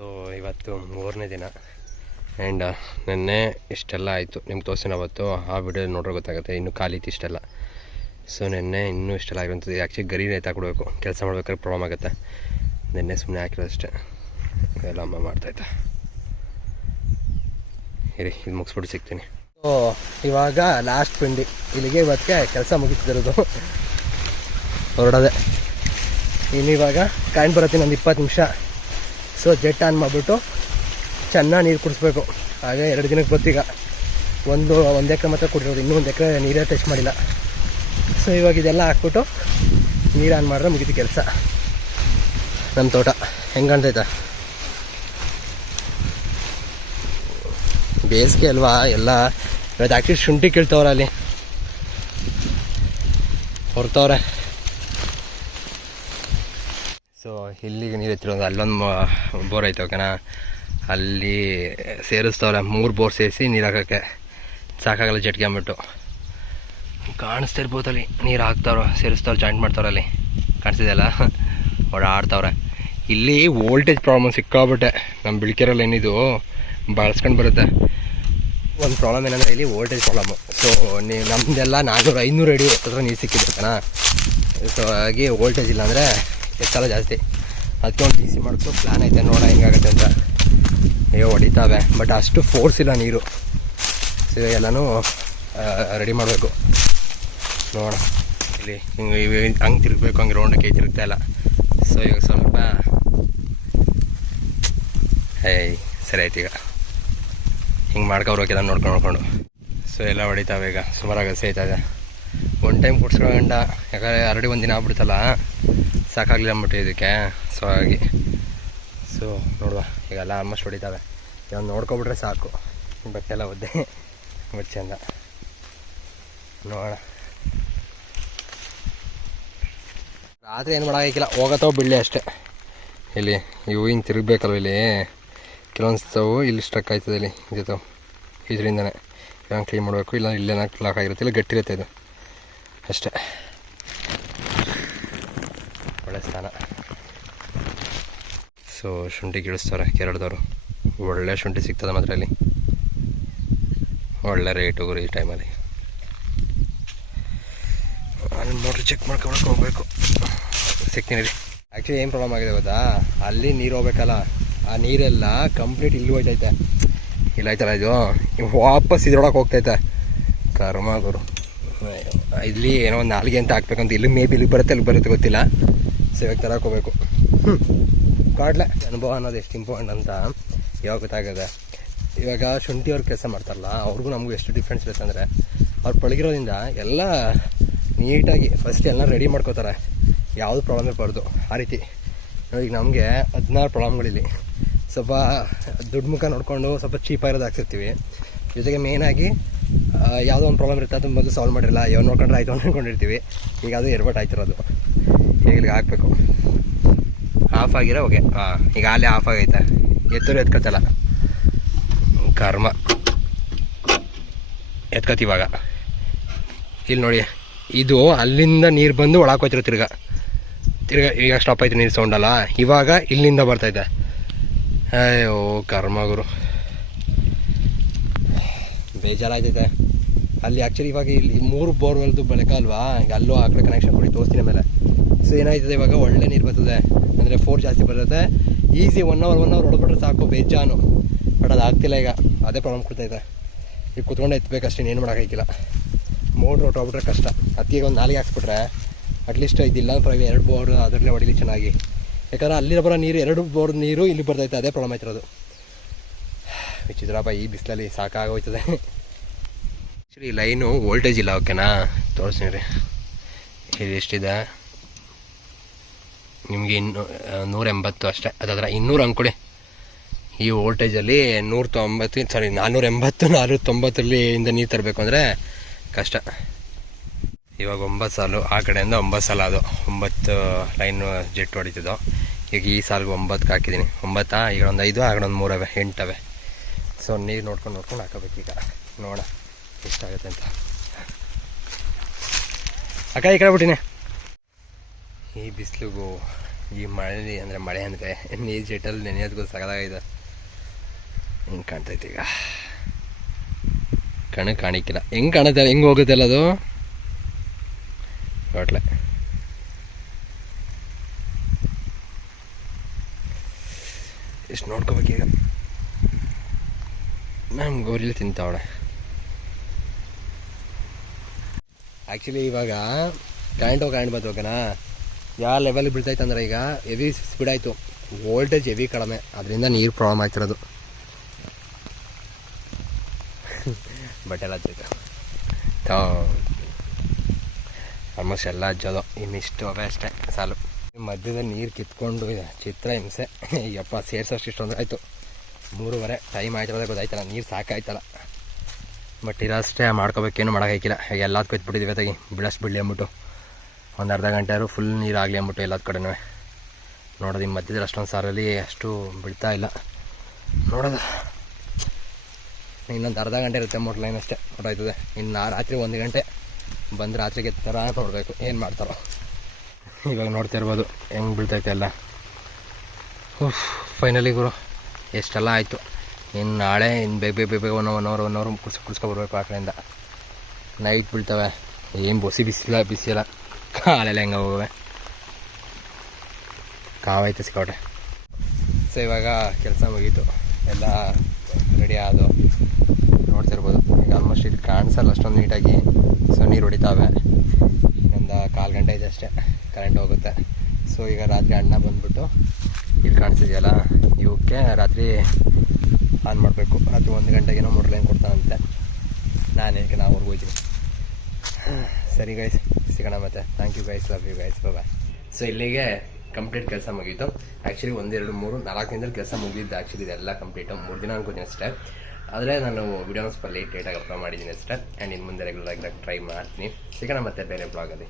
So ಇವತ್ತು ಮೂರನೇ ದಿನ. ಆ್ಯಂಡ್ ನಿನ್ನೆ ಇಷ್ಟೆಲ್ಲ ಆಯಿತು. ನಿಮ್ಗೆ ತೋರಿಸಿನ ಅವತ್ತು ಆ ವಿಡಿಯೋ ನೋಡ್ರೆ ಗೊತ್ತಾಗುತ್ತೆ. ಇನ್ನೂ ಖಾಲಿ ಇತ್ತು ಇಷ್ಟೆಲ್ಲ. ಸೊ ನಿನ್ನೆ ಇನ್ನೂ ಇಷ್ಟೆಲ್ಲ ಆಗಿರೋಂಥದ್ದು. ಆ್ಯಕ್ಚುಲಿ ಗರಿ ಕೊಡಬೇಕು. ಕೆಲಸ ಮಾಡ್ಬೇಕಾದ್ರೆ ಪ್ರಾಬ್ಲಮ್ ಆಗುತ್ತೆ. ನಿನ್ನೆ ಸುಮ್ಮನೆ ಹಾಕಿರೋದಷ್ಟೇ. ಎಲ್ಲ ಅಮ್ಮ ಮಾಡ್ತಾಯ್ತಾ ಇರಿ, ಇದು ಮುಗಿಸ್ಬಿಟ್ಟು ಸಿಗ್ತೀನಿ. ಸೊ ಇವಾಗ ಲಾಸ್ಟ್ ಪಿಂಡಿ ಇಲ್ಲಿಗೆ ಇವತ್ತಿಗೆ ಕೆಲಸ ಮುಗಿಸ್ತಿರೋದು. ಹೊರಡೋದೆ. ಇನ್ನು ಇವಾಗ ಕರೆಂಟ್ ಬರುತ್ತೆ ಒಂದು ಇಪ್ಪತ್ತು ನಿಮಿಷ. ಸೊ ಜೆಟ್ ಆನ್ ಮಾಡಿಬಿಟ್ಟು ಚೆನ್ನಾಗಿ ನೀರು ಕುಡಿಸ್ಬೇಕು. ಹಾಗೆ ಎರಡು ದಿನಕ್ಕೆ ಬರ್ತೀಗ ಒಂದು ಒಂದು ಎಕರೆ ಮಾತ್ರ ಕುಡಿರೋದು. ಇನ್ನೂ ಒಂದು ಎಕರೆ ನೀರೇ ಟಚ್ ಮಾಡಿಲ್ಲ. ಸೊ ಇವಾಗ ಇದೆಲ್ಲ ಹಾಕ್ಬಿಟ್ಟು ನೀರು ಆನ್ ಮಾಡಿದ್ರೆ ಮುಗಿತು ಕೆಲಸ. ನಮ್ಮ ತೋಟ. ಹೆಂಗೆ ಕಾಣ್ತೈತೆ? ಬೇಸಿಗೆ ಅಲ್ವಾ? ಎಲ್ಲ ಇವತ್ತು ಆ್ಯಕ್ಚುಲಿ ಶುಂಠಿ ಕೀಳ್ತವ್ರೆ ಅಲ್ಲಿ. ಹೊರ್ತವ್ರೆ ಸೊ ಇಲ್ಲಿಗೆ ನೀರು ಎತ್ತಿರೋದು ಅಲ್ಲೊಂದು ಬೋರ್ ಐತೆ ಓಕೆನಾ? ಅಲ್ಲಿ ಸೇರಿಸ್ತವ್ರೆ ಮೂರು ಬೋರ್ ಸೇರಿಸಿ ನೀರು ಹಾಕೋಕ್ಕೆ. ಸಾಕಾಗಲ್ಲ ಜಟ್ಗೆ ಅಂದ್ಬಿಟ್ಟು. ಕಾಣಿಸ್ತಾ ಇರ್ಬೋದು ಅಲ್ಲಿ. ನೀರು ಹಾಕ್ತಾವ್ರೆ, ಸೇರಿಸ್ತಾವ್ರೆ ಜಾಯಿಂಟ್ ಮಾಡ್ತಾವ್ರೆ ಅಲ್ಲಿ. ಕಾಣಿಸ್ತಿದೆಯಲ್ಲ ಓಡಾಡ್ತಾವ್ರೆ. ಇಲ್ಲಿ ವೋಲ್ಟೇಜ್ ಪ್ರಾಬ್ಲಮ್ ಸಿಕ್ಕಾಬಿಟ್ಟೆ. ನಮ್ಮ ಬಿಳಿಕೆರಲ್ಲಿ ಏನಿದು, ಬಳಸ್ಕೊಂಡು ಬರುತ್ತೆ. ಒಂದು ಪ್ರಾಬ್ಲಮ್ ಏನಂದರೆ ಇಲ್ಲಿ ವೋಲ್ಟೇಜ್ ಪ್ರಾಬ್ಲಮ್ಮು ಸೊ ನೀವು ನಮ್ಮದೆಲ್ಲ ನಾನ್ನೂರು ಐನೂರು ಅಡಿ ಹತ್ರ ನೀರು ಸಿಕ್ಕಿದೆ ಸೊ ಹಾಗೆ ವೋಲ್ಟೇಜ್ ಇಲ್ಲ ಎತ್ತಲ್ಲ ಜಾಸ್ತಿ. ಅದಕ್ಕೆ ಒಂದು ಟಿ ಸಿ ಮಾಡಿಸೋ ಪ್ಲ್ಯಾನ್ ಐತೆ ನೋಡ ಹೆಂಗಾಗುತ್ತೆ ಅಂತ. ಅಯ್ಯೋ, ಹೊಡಿತಾವೆ. ಬಟ್ ಅಷ್ಟು ಫೋರ್ಸ್ ಇಲ್ಲ ನೀರು. ಸೊ ಎಲ್ಲನೂ ರೆಡಿ ಮಾಡಬೇಕು. ನೋಡ ಇಲ್ಲಿ ಹಿಂಗೆ ಹಂಗೆ ತಿರುಗಬೇಕು, ಹಂಗೆ ರೌಂಡಕ್ಕೆ ತಿರುಗ್ತಾ ಇಲ್ಲ. ಸೊ ಇವಾಗ ಸ್ವಲ್ಪ ಏಯ್ ಸರಿ ಆಯ್ತು ಈಗ. ಹಿಂಗೆ ಮಾಡ್ಕೊಬ್ರೋಕೆಲ್ಲ ನೋಡ್ಕೊಂಡು ನೋಡ್ಕೊಂಡು. ಸೊ ಎಲ್ಲ ಹೊಡಿತಾವೆ ಈಗ. ಸುಮಾರಾಗಿ ಆಯ್ತಾ ಇದೆ ಒನ್ ಟೈಮ್ ಕುಡ್ಸ್ಕೊಂಡ ಯಾಕಂದರೆ ಆಲ್ರೆಡಿ ಒಂದು ದಿನ ಆಗ್ಬಿಡ್ತಲ್ಲ, ಸಾಕಾಗಲಿಲ್ಲ ಅಂದ್ಬಿಟ್ಟು ಇದಕ್ಕೆ. ಸೊ ಹಾಗೆ ಸೊ ನೋಡುವ. ಈಗೆಲ್ಲ ಆಲ್ಮೋಸ್ಟ್ ಹೊಡಿತಾವೆ. ಇವಾಗ ನೋಡ್ಕೊಬಿಟ್ರೆ ಸಾಕು. ಬಟ್ಟೆ ಎಲ್ಲ ಒದ್ದೆ. ಬಟ್ ಚಂದ ನೋಡೋಣ. ರಾತ್ರಿ ಏನು ಮಾಡೋಕ್ಕಿಲ್ಲ ಹೋಗತ್ತೋ ಬಿಡಲಿ ಅಷ್ಟೇ. ಇಲ್ಲಿ, ಇವು ಹಿಂಗೆ ತಿರುಗಬೇಕಲ್ವ ಇಲ್ಲಿ? ಕೆಲವೊಂದು ಇಲ್ಲಿ ಸ್ಟ್ರಕ್ ಆಯ್ತದೆ ಇಲ್ಲಿ. ಇದು, ಇದರಿಂದನೇ. ಇವಾಗ ಕ್ಲೀನ್ ಮಾಡಬೇಕು. ಇಲ್ಲ ಇಲ್ಲೇನ ಲಾಕ್ ಆಗಿರುತ್ತೆ. ಇಲ್ಲ ಗಟ್ಟಿರುತ್ತೆ ಇದು. ಅಷ್ಟೇ. ಒಳ್ಳೆ ಸ್ಥಾನ. ಸೊ ಶುಂಠಿ ಗಿಳಿಸ್ತಾರೆ ಕೇರಳದವರು. ಒಳ್ಳೆ ಶುಂಠಿ ಸಿಗ್ತದೆ ಮಾತ್ರ ಇಲ್ಲಿ ಒಳ್ಳೆ ರೇಟು ಗುರು ಈ ಟೈಮಲ್ಲಿ ಮೋಟ್ರ್ ಚೆಕ್ ಮಾಡ್ಕೊಳಕ್ಕೆ ಹೋಗ್ಬೇಕು. ಸಿಗ್ತೀನಿ ರೀ. ಆ್ಯಕ್ಚುಲಿ ಏನು ಪ್ರಾಬ್ಲಮ್ ಆಗಿದೆ ಗೊತ್ತಾ? ಅಲ್ಲಿ ನೀರು ಹೋಗ್ಬೇಕಲ್ಲ, ಆ ನೀರೆಲ್ಲ ಕಂಪ್ಲೀಟ್ ಇಲ್ಲಿ ಹೋಯ್ತೈತೆ. ಇಲ್ಲ ಆಯ್ತಲ್ಲ ಇದು ವಾಪಸ್ ಇದ್ರೊಳಗೆ ಹೋಗ್ತೈತೆ. ಕರ್ಮ ಗುರು. ಇಲ್ಲಿ ಏನೋ ಒಂದು ನಾಲ್ಗೆ ಅಂತ ಹಾಕ್ಬೇಕಂತ ಇಲ್ಲಿ ಮೇ ಬಿ ಇಲ್ಲಿ ಬರುತ್ತೆ ಇಲ್ಲಿ ಬರುತ್ತೆ ಗೊತ್ತಿಲ್ಲ. ಸೊ ಇವಾಗ ತರಕ್ಕೆ ಹೋಗ್ಬೇಕು ಹ್ಞೂ ಕಾಡ್ಲೆ ಅನುಭವ ಅನ್ನೋದು ಎಷ್ಟು ಇಂಪಾರ್ಟೆಂಟ್ ಅಂತ ಇವಾಗ ಗೊತ್ತಾಗದೆ ಇವಾಗ ಶುಂಠಿ ಅವ್ರು ಕೆಲಸ ಮಾಡ್ತಾರಲ್ಲ ಅವ್ರಿಗೂ ನಮಗೂ ಎಷ್ಟು ಡಿಫ್ರೆನ್ಸ್ ಇರುತ್ತೆ ಅಂದರೆ ಅವ್ರು ಪಳಗಿರೋದ್ರಿಂದ ಎಲ್ಲ ನೀಟಾಗಿ ಫಸ್ಟ್ ಎಲ್ಲ ರೆಡಿ ಮಾಡ್ಕೋತಾರೆ. ಯಾವುದು ಪ್ರಾಬ್ಲಮ್ ಇರಬಾರ್ದು ಆ ರೀತಿ. ಈಗ ನಮಗೆ ಹದಿನಾರು ಪ್ರಾಬ್ಲಮ್ಗಳಿಲ್ಲಿ ಸ್ವಲ್ಪ ದುಡ್ಡು ಮುಖ ನೋಡಿಕೊಂಡು ಸ್ವಲ್ಪ ಚೀಪಾಗಿರೋದು ಹಾಕ್ಸಿರ್ತೀವಿ. ಜೊತೆಗೆ ಮೇಯ್ನಾಗಿ ಯಾವುದೋ ಒಂದು ಪ್ರಾಬ್ಲಮ್ ಇರುತ್ತೆ ಅದು ಮೊದಲು ಸಾಲ್ವ್ ಮಾಡಿರಲ್ಲ ಯಾವ ನೋಡ್ಕೊಂಡ್ರೆ ಆಯಿತು ಅಂದ್ಕೊಂಡಿರ್ತೀವಿ ಈಗ ಅದು ಎರ್ಬಟ್ ಆಯ್ತಿರೋದು ಈಗ ಇಲ್ಲಿಗೆ ಹಾಕಬೇಕು. ಆಫ್ ಆಗಿರೋ ಓಕೆ ಹಾಂ ಈಗ ಅಲ್ಲೇ ಆಫ್ ಆಗೈತೆ. ಎತ್ತರು ಎತ್ಕೊತಲ್ಲ ಕರ್ಮ. ಎತ್ಕೊತೀವಾಗ ಇಲ್ಲಿ ನೋಡಿ, ಇದು ಅಲ್ಲಿಂದ ನೀರು ಬಂದು ಒಳಕೋತಿರೋ ತಿರ್ಗ. ತಿರ್ಗ ಈಗ ಸ್ಟಾಪ್ ಆಯ್ತು ನೀರು ಸೌಂಡಲ್ಲ ಇವಾಗ ಇಲ್ಲಿಂದ ಬರ್ತೈತೆ ಅಯ್ಯೋ, ಕರ್ಮ ಗುರು ಬೇಜಾರಾಯ್ತೈತೆ. ಅಲ್ಲಿ ಆ್ಯಕ್ಚುಲಿ ಇವಾಗ ಇಲ್ಲಿ ಮೂರು ಬೋರ್ವೆಲ್ದು ಬಳಕ ಅಲ್ವಾ, ಹಂಗೆ ಅಲ್ಲೂ ಆ ಕಡೆ ಕನೆಕ್ಷನ್ ಕೊಡಿ ತೋರಿಸ್ತೀನಿ ಮೇಲೆ ಸೊ ಏನಾಯ್ತದೆ ಇವಾಗ, ಒಳ್ಳೆ ನೀರು ಬರ್ತದೆ. ಅಂದರೆ ಫೋರ್ ಜಾಸ್ತಿ ಬರುತ್ತೆ. Easy one hour one hour ಹೊಡೆದ್ಬಿಟ್ರೆ ಸಾಕು, ಬೇಜಾನು. ಬಟ್ ಅದು ಆಗ್ತಿಲ್ಲ ಈಗ. ಅದೇ ಪ್ರಾಬ್ಲಮ್ ಕೊಡ್ತೈತೆ. ಈಗ ಕುತ್ಕೊಂಡು ಎತ್ತಬೇಕಷ್ಟೇ ಏನು ಮಾಡೋಕ್ಕಾಗಿಲ್ಲ ಮೋಟ್ರ್ ಹೊಟ್ಟೋಗ್ಬಿಟ್ರೆ ಕಷ್ಟ. ಅದಕ್ಕೆ ಒಂದು ನಾಲಿಗೆ ಹಾಕ್ಸ್ಬಿಟ್ರೆ ಅಟ್ಲೀಸ್ಟ್ ಇದಿಲ್ಲ ಪರವಾಗಿ ಎರಡು ಬೋರ್ ಅದರಲ್ಲೇ ಹೊಡಿಲಿ ಚೆನ್ನಾಗಿ. ಯಾಕಂದ್ರೆ ಅಲ್ಲಿರೋ ಬರೋ ನೀರು, ಎರಡು ಬೋರ್ ನೀರು ಇಲ್ಲಿ ಬರ್ತೈತೆ, ಅದೇ ಪ್ರಾಬ್ಲಮ್ ಆಯ್ತಿರೋದು ವಿಚಿತ್ರಪ್ಪ ಈ ಬಿಸಿಲಲ್ಲಿ ಸಾಕಾಗೋಯ್ತದೆ. ಆ್ಯಕ್ಚುಲಿ ಲೈನು ವೋಲ್ಟೇಜ್ ಇಲ್ಲ ಓಕೆನಾ ತೋರಿಸ್ತೀನಿ ರೀ. ಇದು ಎಷ್ಟಿದೆ? ನಿಮಗೆ ಇನ್ನು ನೂರ ಎಂಬತ್ತು ಅಷ್ಟೇ. ಅದಾದ್ರೆ ಇನ್ನೂರು ಅಂದ್ಕೊಳ್ಳಿ ಈ ವೋಲ್ಟೇಜಲ್ಲಿ ನೂರ ತೊಂಬತ್ತು ಸಾರಿ ನಾನ್ನೂರ ಎಂಬತ್ತು ನಾನ್ನೂರ ತೊಂಬತ್ತರಲ್ಲಿ ಇಂದ ನೀರು ತರಬೇಕು ಅಂದರೆ ಕಷ್ಟ. ಇವಾಗ ಒಂಬತ್ತು ಸಾಲು, ಆ ಕಡೆಯಿಂದ ಒಂಬತ್ತು ಸಾಲ ಅದು. ಒಂಬತ್ತು ಲೈನ್ ಜೆಟ್ ಹೊಡಿತಿದ್ದು. ಈಗ ಈ ಸಾಲಿಗೆ ಒಂಬತ್ತು ಹಾಕಿದ್ದೀನಿ. ಒಂಬತ್ತಾ? ಈಗ ಒಂದು ಐದು, ಆ ಕಡೆ ಒಂದು ಮೂರವೆ, ಎಂಟವೆ. ಸೊ ನೀರು ನೋಡ್ಕೊಂಡು ನೋಡ್ಕೊಂಡು ಹಾಕೋಬೇಕು ಈಗ. ನೋಡ ಎಷ್ಟಾಗುತ್ತೆ ಅಂತ. ಅಕ್ಕ, ಈ ಕಡೆ ಬಿಟ್ಟಿನಿ. ಈ ಬಿಸಿಲಿಗೂ, ಈ ಮಳೆಲಿ ಅಂದರೆ ಮಳೆ ಅಂದರೆ ನೀರು ಜೆಟಲ್ಲಿ ನೆನೆಯೋದಕ್ಕೂ ಸಗದಾಗಿದೆ. ಹಿಂಗೆ ಕಾಣ್ತೈತೆ ಈಗ. ಕಣ್ಣು ಕಾಣಿಕ್ಕಿಲ್ಲ. ಹೆಂಗೆ ಕಾಣುತ್ತೆ, ಹೆಂಗೆ ಹೋಗುತ್ತೆ ಅಲ್ಲ ಅದು? ಹೊಟ್ಲೆ. ಎಷ್ಟು ನೋಡ್ಕೋಬೇಕೀಗ ನಮ್ಮ ಗೋರಿಲಿ ತಿಂತಾವಳೆ ಆ್ಯಕ್ಚುಲಿ ಇವಾಗ ಕರೆಂಟ್ ಹೋಗಿ ಕರೆಂಟ್ ಬಂತು ಓಕೆನಾ ಯಾವ ಲೆವೆಲ್ಗೆ ಬೀಳ್ತೈತೆ ಅಂದರೆ ಈಗ ಹೆವಿ ಸ್ಪೀಡ್ ಆಯಿತು. ವೋಲ್ಟೇಜ್ ಹೆವಿ ಕಡಿಮೆ. ಅದರಿಂದ ನೀರು ಪ್ರಾಬ್ಲಮ್ ಆಗ್ತಿರೋದು. ಬಟ್ ಎಲ್ಲ ಹಚ್ಚೈತೆ ಆಲ್ಮೋಸ್ಟ್ ಎಲ್ಲ ಹಚ್ಚೋದು ಇನ್ನಿಷ್ಟು ಅವೇ ಅಷ್ಟೇ. ಸಾಲು. ಮಧ್ಯದಲ್ಲಿ ನೀರು ಕಿತ್ಕೊಂಡು ಚಿತ್ರ ಹಿಂಸೆ. ಯಪ್ಪ ಸೇರ್ಸೋಷ್ಟು ಇಷ್ಟೊಂದು ಆಯಿತು. ಮೂರುವರೆ ಟೈಮ್ ಆಯ್ತಿರೋದೇ ಗೊತ್ತಾಯ್ತಲ್ಲ, ನೀರು ಸಾಕಾಯ್ತಲ್ಲ. ಬಟ್ ಇರಷ್ಟೇ ಮಾಡ್ಕೋಬೇಕೇನು ಮಾಡೋಕ್ಕಾಗಿಲ್ಲ ಈಗ ಎಲ್ಲದಕ್ಕೂ ಎತ್ಬಿಟ್ಟಿದ್ದೀವಿ ಅದಾಗಿ ಬಿಡಷ್ಟು ಬಿಡಲಿ ಅಂದ್ಬಿಟ್ಟು. ಒಂದು ಅರ್ಧ ಗಂಟೆ ಆದ್ರೂ ಫುಲ್ ನೀರು ಆಗಲಿ ಅಂದ್ಬಿಟ್ಟು ಎಲ್ಲದ ಕಡೆನೂ. ನೋಡೋದು ಈ ಮಧ್ಯದಲ್ಲಿ ಅಷ್ಟೊಂದು ಸಾರಲ್ಲಿ ಅಷ್ಟು ಬಿಡ್ತಾ ಇಲ್ಲ. ನೋಡೋದು ಇನ್ನೊಂದು ಅರ್ಧ ಗಂಟೆ ಇರುತ್ತೆ ಮೂರು ಲೈನ್ ಅಷ್ಟೇ ಹೊರಟಾಯ್ತದೆ ಇನ್ನು ರಾತ್ರಿ ಒಂದು ಗಂಟೆ ಬಂದು ರಾತ್ರಿಗೆ ಥರ ನೋಡಬೇಕು, ಏನು ಮಾಡ್ತಾರೋ. ಇವಾಗ ನೋಡ್ತಾ ಇರ್ಬೋದು, ಹೆಂಗೆ ಬೀಳ್ತೈತೆ ಎಲ್ಲ. ಫೈನಲಿ ಗುರು. ಎಷ್ಟೆಲ್ಲ ಆಯಿತು? ಇನ್ನು ನಾಳೆ ಇನ್ನು ಬೇಗ ಬೇಗ ಬೇಗ one one hour one hour Quds ಕುಡ್ಸ್ಕೊಬರ್ಬೇಕು ಆ ಕಡೆಯಿಂದ. ನೈಟ್ ಬೀಳ್ತವೆ. ಏನು ಬಸಿ ಬಿಸಿಲ ಬಿಸಿಲ್ಲ ಕಾಲೆಲ್ಲ ಹೆಂಗೆ ಹೋಗುವೆ. ಕಾವಾಯ್ತು ಸಿಕ್ಕಾಟೆ ಸೊ ಇವಾಗ ಕೆಲಸ ಮುಗೀತು. ಎಲ್ಲ ರೆಡಿ ಆದು ನೋಡ್ತಿರ್ಬೋದು. ಈಗ ಆಲ್ಮೋಸ್ಟ್ ಇದು ಕಾಣಿಸಲ್ಲ ಅಷ್ಟೊಂದು ನೀಟಾಗಿ ಸೊ ನೀರು ಹೊಡಿತಾವೆ. ಇನ್ನೊಂದು ಕಾಲು ಗಂಟೆ ಇದೆ ಅಷ್ಟೇ. ಕರೆಂಟ್ ಹೋಗುತ್ತೆ. ಸೊ ಈಗ ರಾತ್ರಿ ಅಣ್ಣ ಬಂದ್ಬಿಟ್ಟು ಇಲ್ಲಿ ಕಾಣಿಸಿದೆಯಲ್ಲ ಇವಕ್ಕೆ ರಾತ್ರಿ ಆನ್ ಮಾಡಬೇಕು. ರಾತ್ರಿ ಒಂದು ಗಂಟೆಗೇನೋ ಮೂರು ಲೈನ್ ಕೊಡ್ತಾನಂತೆ. ನಾನು ಏನಕ್ಕೆ ನಾವು ಹೋಗ್ತೀನಿ. ಸರಿ ಗೈಸ್ ಸಿಗೋಣ ಮತ್ತೆ. Thank you guys love you guys bye so ಇಲ್ಲಿಗೆ ಕಂಪ್ಲೀಟ್ ಕೆಲಸ ಮುಗೀತು. ಆ್ಯಕ್ಚುಲಿ ಒಂದೆರಡು ಮೂರು, ನಾಲ್ಕು ದಿನದಲ್ಲಿ ಕೆಲಸ ಮುಗಿದಿದ್ದು ಆ್ಯಕ್ಚುಲಿ ಇದೆಲ್ಲ ಕಂಪ್ಲೀಟು ಮೂರು ದಿನ ಅನ್ಕೋತೀನಿ ಅಷ್ಟೇ. ಆದರೆ ನಾನು ವಿಡಿಯೋನ ಸ್ವಲ್ಪ ಲೇಟ್ ಲೇಟಾಗಿ ಅಪ್ಲೋಡ್ ಮಾಡಿದ್ದೀನಿ ಅಷ್ಟೇ. ಆ್ಯಂಡ್ ಇನ್ನು ಮುಂದೆ ರೆಗ್ಯುಲರ್ ಆಗಿ ಟ್ರೈ ಮಾಡ್ತೀನಿ. ಸಿಗೋಣ ಮತ್ತೆ ಬೇರೆ ಬ್ಲಾಗಲ್ಲಿ